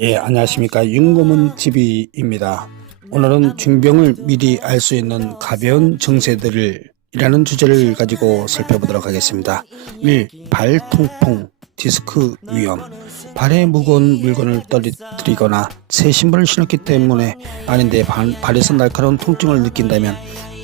예, 안녕하십니까. 윤고문 TV입니다. 오늘은 중병을 미리 알 수 있는 가벼운 증세들을 이라는 주제를 가지고 살펴보도록 하겠습니다. 1. 발 통풍, 디스크 위험. 발에 무거운 물건을 떨어뜨리거나 새 신발을 신었기 때문에 아닌데 발에서 날카로운 통증을 느낀다면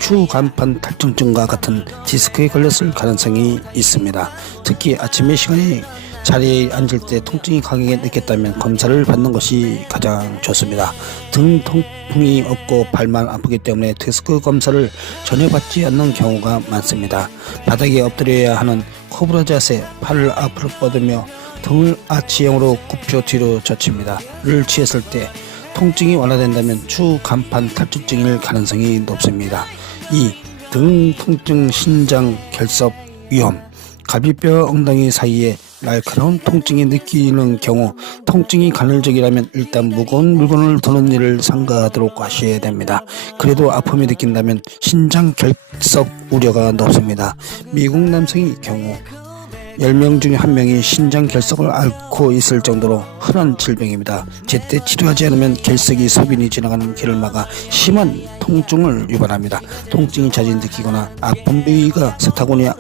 추간판 탈증증과 같은 디스크에 걸렸을 가능성이 있습니다. 특히 아침에 시간이 자리에 앉을 때 통증이 강하게 느꼈다면 검사를 받는 것이 가장 좋습니다. 등 통풍이 없고 발만 아프기 때문에 디스크 검사를 전혀 받지 않는 경우가 많습니다. 바닥에 엎드려야 하는 코브라 자세, 팔을 앞으로 뻗으며 등을 아치형으로 굽혀 뒤로 젖힙니다. 를 취했을 때 통증이 완화된다면 추간판 탈출증일 가능성이 높습니다. 2. 등 통증, 신장 결석 위험. 갈비뼈와 엉덩이 사이에 날카로운 통증이 느끼는 경우 통증이 간헐적이라면 일단 무거운 물건을 드는 일을 삼가하도록 하셔야 됩니다. 그래도 아픔이 느낀다면 신장 결석 우려가 높습니다. 미국 남성의 경우 10명 중에 1명이 신장 결석을 앓고 있을 정도로 흔한 질병입니다. 제때 치료하지 않으면 결석이 소변이 지나가는 길을 막아 심한 통증을 유발합니다. 통증이 자주 느끼거나 아픈 부위가 세타고니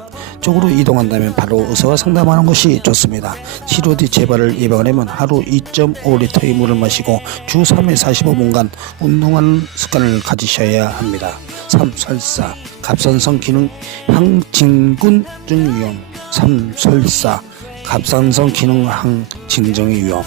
쪽으로 이동한다면 바로 의사와 상담하는 것이 좋습니다. 치료 뒤 재발을 예방하려면 하루 2.5리터의 물을 마시고 주 3회 45분간 운동하는 습관을 가지셔야 합니다. 3. 설사, 갑상선 기능 항진군증 위험. 3. 설사, 갑상선 기능 항진증의 위험.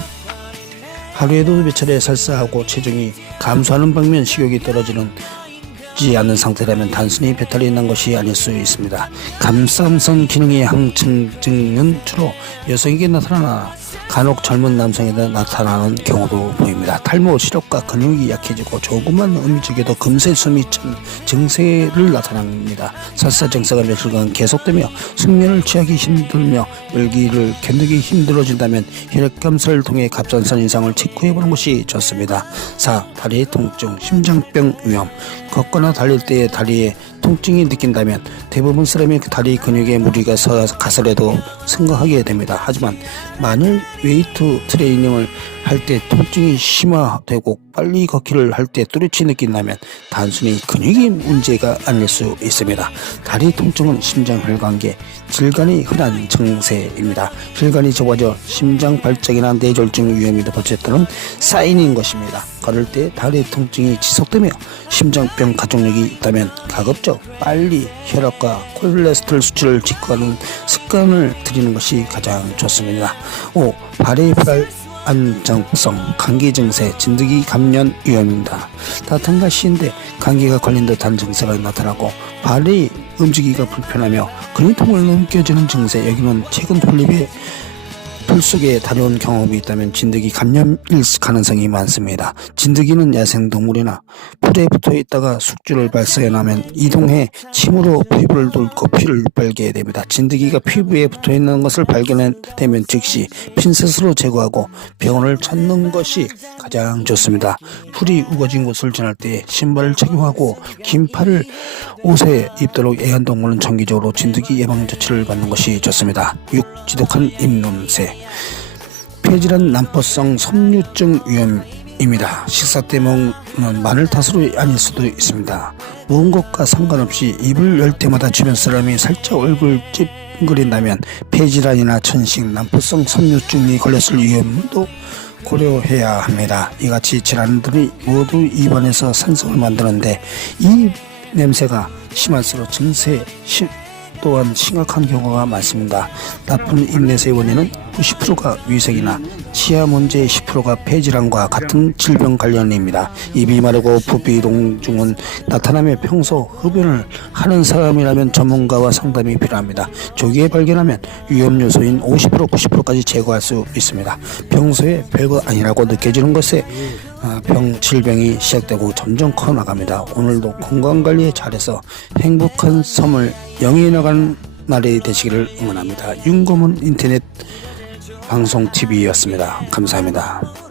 하루에도 몇 차례 설사하고 체중이 감소하는 방면 식욕이 떨어지지 않는 상태라면 단순히 배탈이 난 것이 아닐 수 있습니다. 갑상선 기능의 항진증은 주로 여성에게 나타나나 간혹 젊은 남성에게 나타나는 경우도 보입니다. 탈모, 시력과 근육이 약해지고 조금만 움직여도 금세 숨이 찬 증세를 나타납니다. 설사 증세가 며칠간 계속되며 숙면을 취하기 힘들며 열기를 견디기 힘들어진다면 혈액검사를 통해 갑상선 이상을 체크해보는 것이 좋습니다. 4. 다리 통증, 심장병 위험. 걷거나 달릴 때 다리에 통증이 느낀다면 대부분 사람이 다리 근육에 무리가 가설에도 생각하게 됩니다. 하지만 만일 웨이트 트레이닝을 할 때 통증이 심화되고 빨리 걷기를 할 때 뚜렷이 느낀다면 단순히 근육이 문제가 아닐 수 있습니다. 다리 통증은 심장혈관계 질환이 흔한 증세입니다. 혈관이 좁아져 심장 발작이나 뇌졸중 위험이 높아졌다는 사인인 것입니다. 걸을 때 다리 통증이 지속되며 심장병 가족력이 있다면 가급적 빨리 혈압과 콜레스테롤 수치를 체크하는 습관을 들이는 것이 가장 좋습니다. 5. 발의 안정성, 감기 증세, 진드기 감염 위험입니다. 따뜻한 날씨인데 감기가 걸린 듯한 증세가 나타나고 발이 움직이기가 불편하며 근육통을 느껴지는 증세. 여기는 최근 풀립에 풀 속에 다녀온 경험이 있다면 진드기 감염일 가능성이 많습니다. 진드기는 야생동물이나 풀에 붙어 있다가 숙주를 발사해나면 이동해 침으로 피부를 뚫고 피를 빨게 됩니다. 진드기가 피부에 붙어 있는 것을 발견되면 즉시 핀셋으로 제거하고 병원을 찾는 것이 가장 좋습니다. 풀이 우거진 곳을 지날 때 신발을 착용하고 긴 팔을 옷에 입도록 애완동물은 정기적으로 진드기 예방 조치를 받는 것이 좋습니다. 6. 지독한 입냄새, 폐질환 난포성 섬유증 위험입니다. 식사 때 먹는 마늘 탓으로 아닐 수도 있습니다. 먹은 것과 상관없이 입을 열 때마다 주변 사람이 살짝 얼굴 찡그린다면 폐질환이나 천식, 난포성 섬유증이 걸렸을 위험도 고려해야 합니다. 이같이 질환들이 모두 입안에서 산성을 만드는데 이 냄새가 심할수록 증세 또한 심각한 경우가 많습니다. 나쁜 입냄새의 원인은 90%가 위색이나 치아 문제의 10%가 폐질환과 같은 질병 관련입니다. 입이 마르고 부비 동증은 나타나며 평소 흡연을 하는 사람이라면 전문가와 상담이 필요합니다. 조기에 발견하면 위험 요소인 50% 90%까지 제거할 수 있습니다. 평소에 별거 아니라고 느껴지는 것에 질병이 시작되고 점점 커나갑니다. 오늘도 건강관리에 잘해서 행복한 삶을 영위해 나가는 날이 되시기를 응원합니다. 윤고문 인터넷 방송 TV였습니다. 감사합니다.